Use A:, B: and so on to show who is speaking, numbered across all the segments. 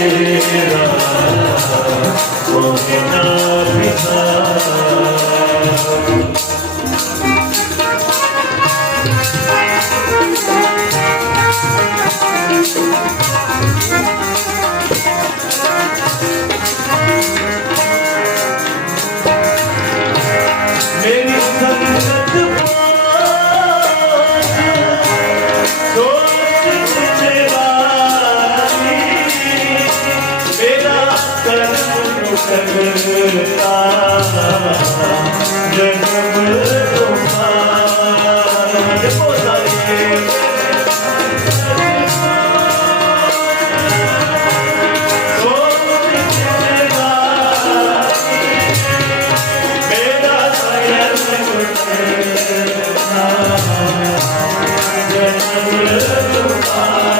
A: Yeah. Thank you.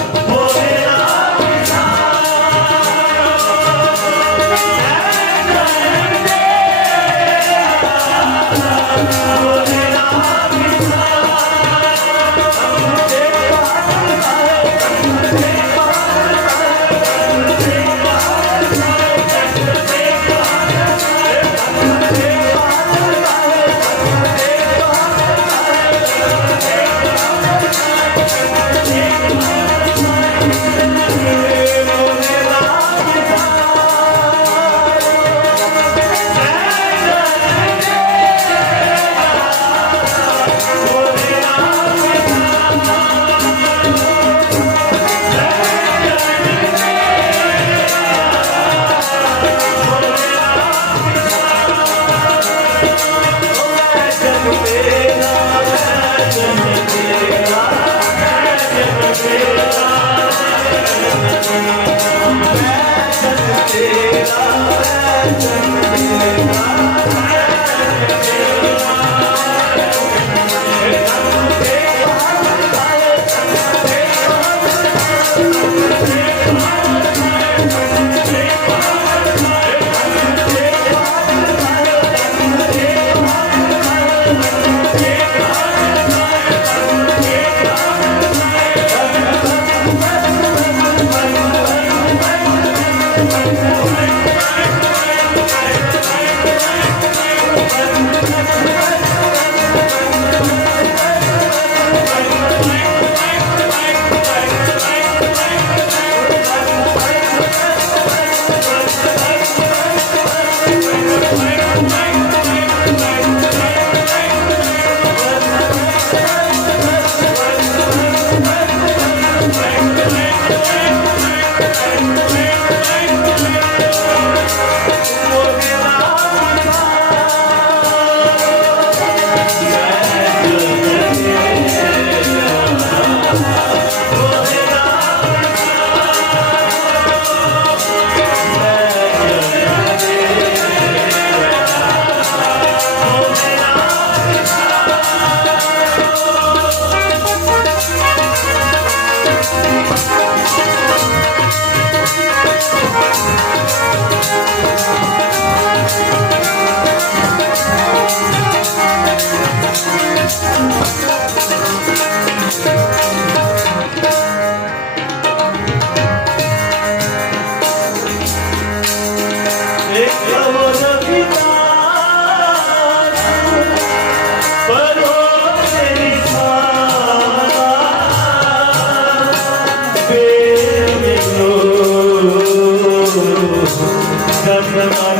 A: Yeah.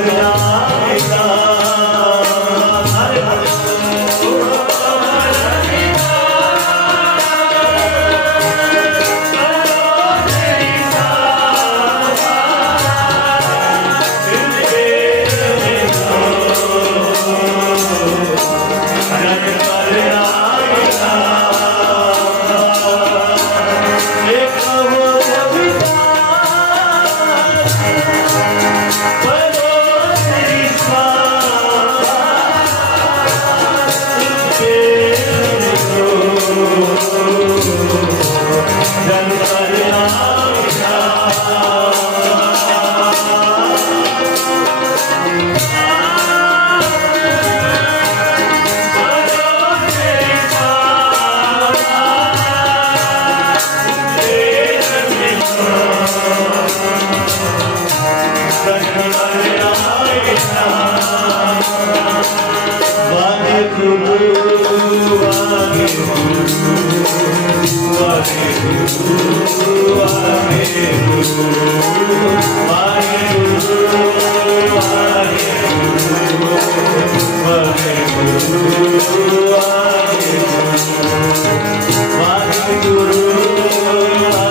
A: Hallelujah. Hare Rama Guru, Guru,